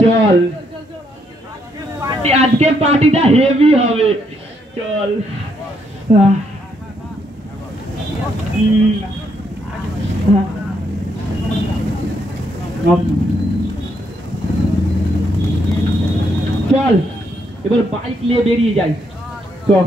চল আজকে পার্টিটা হেভি হবে চল চল এবার বাইক নিয়ে বেরিয়ে যাই চল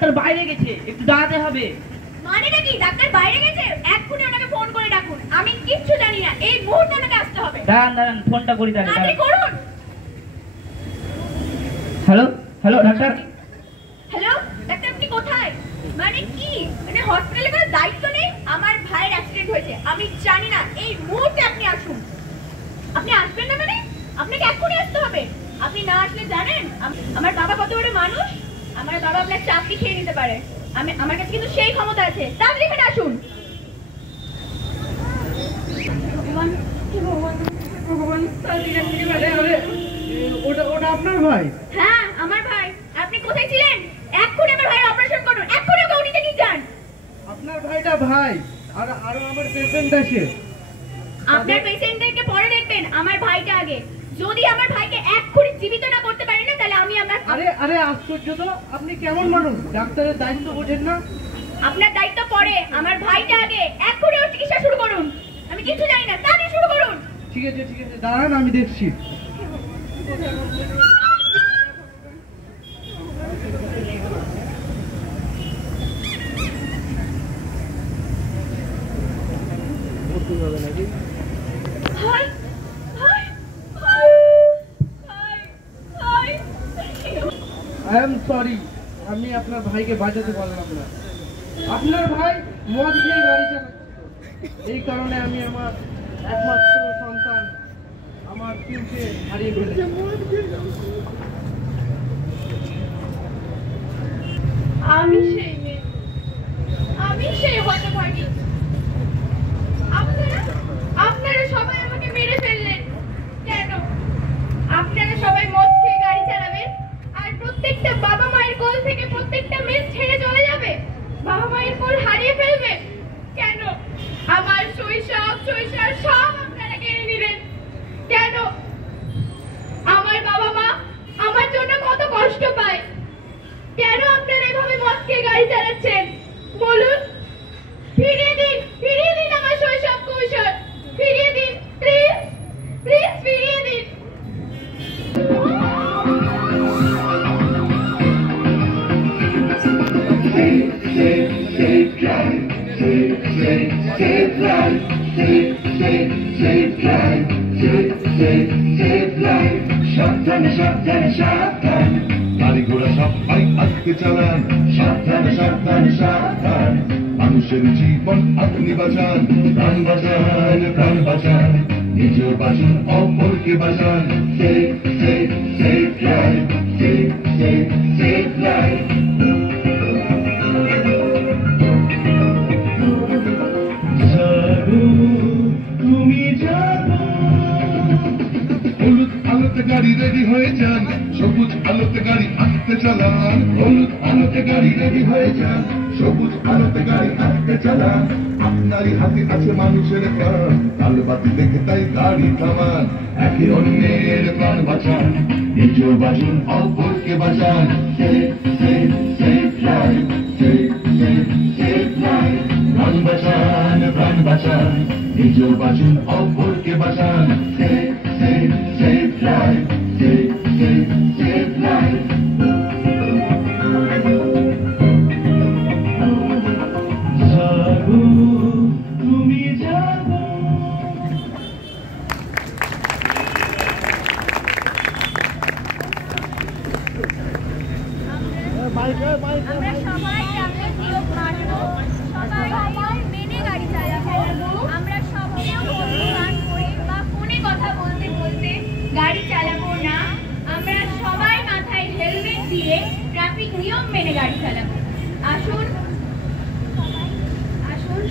ডাক্তার বাইরে গেছে একটু দাঁড়াতে হবে মানেটা কি ডাক্তার বাইরে গেছে এক্ষুনি ওনাকে ফোন করে ডাকুন আমি কিচ্ছু জানি না এই মুহূর্তে ওনাকে আসতে হবে দাঁড়ান ফোনটা করি তাহলে করুন hello hello doctor hello doctor আপনি কোথায় মানে কি মানে হসপিটালে কোনো দায়িত্ব নেই আমার ভাইয়ের অ্যাক্সিডেন্ট হয়েছে আমি জানি না এই মুহূর্তে আপনি আসুন আপনি আসবেন না মানে আপনাকে এক্ষুনি আসতে হবে আপনি না আসলে জানেন আমার বাবা কত বড় মানুষ আমার বাবা আপনার চাকরি খেয়ে নিতে পারে আমার কাছে কিন্তু সেই ক্ষমতা আছে তাহলে এখানে আসুন ওটা আপনার ভাই হ্যাঁ আমার ভাই আপনি কোথায় ছিলেন এক্ষুনি আমার ভাই অপারেশন করুন এক্ষুনি ওকে উনিতে নিয়ে যান আপনার ভাইটা ভাই আর আমার পেশেন্ট আছে আপনার পেশেন্টদেরকে পরে দেখবেন আমার ভাইটা আগে যদি আমার ভাইকে এক্ষুনি জীবিত না করতে পারি না তাহলে আমি আমার আরে আশ্চর্য তো আপনি কেমন মানুষ ডাক্তারের দায়িত্ব বোঝেন না আপনার দায়িত্ব পরে আমার ভাইটা আগে এক্ষুনি ওর চিকিৎসা শুরু করুন আমি কিছু জানি না তাড়াতাড়ি শুরু করুন ঠিক আছে দাঁড়ান আমি দেখছি I am sorry, আমি আপনার ভাইকে বাঁচাতে পারলাম না আপনার ভাই মদ খেয়ে গাড়ি চালাচ্ছে এই কারণে আমি আমার একমাত্র সন্তান আমার পিউকে হারিয়ে ফেলেছি আমি সেই হতভাগী আপনারা সবাই আমাকে মেরে ফেললেন কেন আপনারা সবাই মদ খেয়ে গাড়ি চালাবেন আর প্রত্যেকটা বাবা মায়ের কোল থেকে প্রত্যেকটা মেয়ে ছেড়ে চলে যাবে বাবা মায়ের কোল হারিয়ে ফেলবে কেন আমার শৈশব সব আপনারা কেড়ে নেবেন কেন আমার বাবা মা আমার জন্য কত কষ্ট পায় কেন আপনারা এভাবে মদ খেয়ে গাড়ি চালাচ্ছেন বলুন ফিরিয়ে দিন আমার শৈশব কৈশোর ফিরিয়ে দিন প্লিজ ফিরিয়ে দিন সাবধানে গাড়ি ঘোড়া সবাই আজকে চালান সাবধান মানুষের জীবন আপনি বাঁচান প্রাণ বাঁচান নিজেও বাঁচান অপরকে বাঁচান Safe life তুমি যাবো হলুদ আলোতে গাড়ি রেডি হয়ে যান সবুজ আলোতে গাড়ি আসতে চালান হলুদ আলোতে গাড়ি রেডি হয়ে যান সবুজ আলোতে গাড়ি আসতে চালান আপনারই হাতে আছে মানুষের প্রাণ আলোবাতি দেখে তাই গাড়ি থামান একে অন্যের প্রাণ বাঁচান নিজেও বাঁচুন অপরকে বাঁচান Safe life প্রাণ বাঁচান নিজেও বাঁচুন অপরকে বাঁচান Safe life তুমি যাবো আমরা সবাই ট্রাফিক নিয়ম মানব সবাই মেনে গাড়ি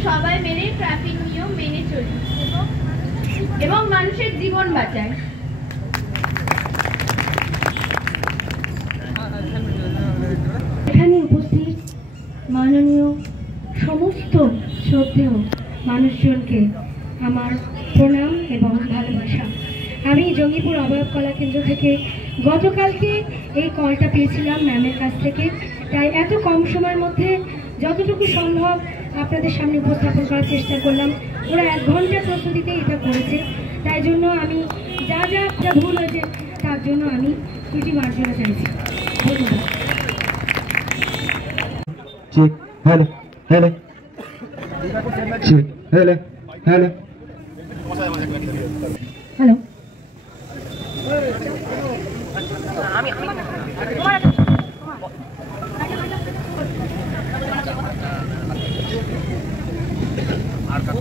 সবাই মিলে ট্রাফিক নিয়ম মেনে চলি এবং মানুষের জীবন বাঁচায়। এখানে উপস্থিত মাননীয় সমস্ত শ্রদ্ধেয় মানুষজনকে আমার প্রণাম এবং ভালোবাসা। আমি জঙ্গিপুর অবয়ব কলা কেন্দ্র থেকে গতকালকে এই কলটা পেয়েছিলাম ম্যামের কাছ থেকে, তাই এত কম সময়ের মধ্যে যতটুকু সম্ভব আপনাদের সামনে উপস্থাপন করার চেষ্টা করলাম। ওরা 1 ঘন্টার প্রস্তুতিতে এটা করেছে, তাই জন্য আমি যা ভুল হয়েছে তার জন্য আমি ত্রুটি মার্জনা চাইছি। ধন্যবাদ। Check. Hello. Hello. Check. Hello. Hello. Hello, আর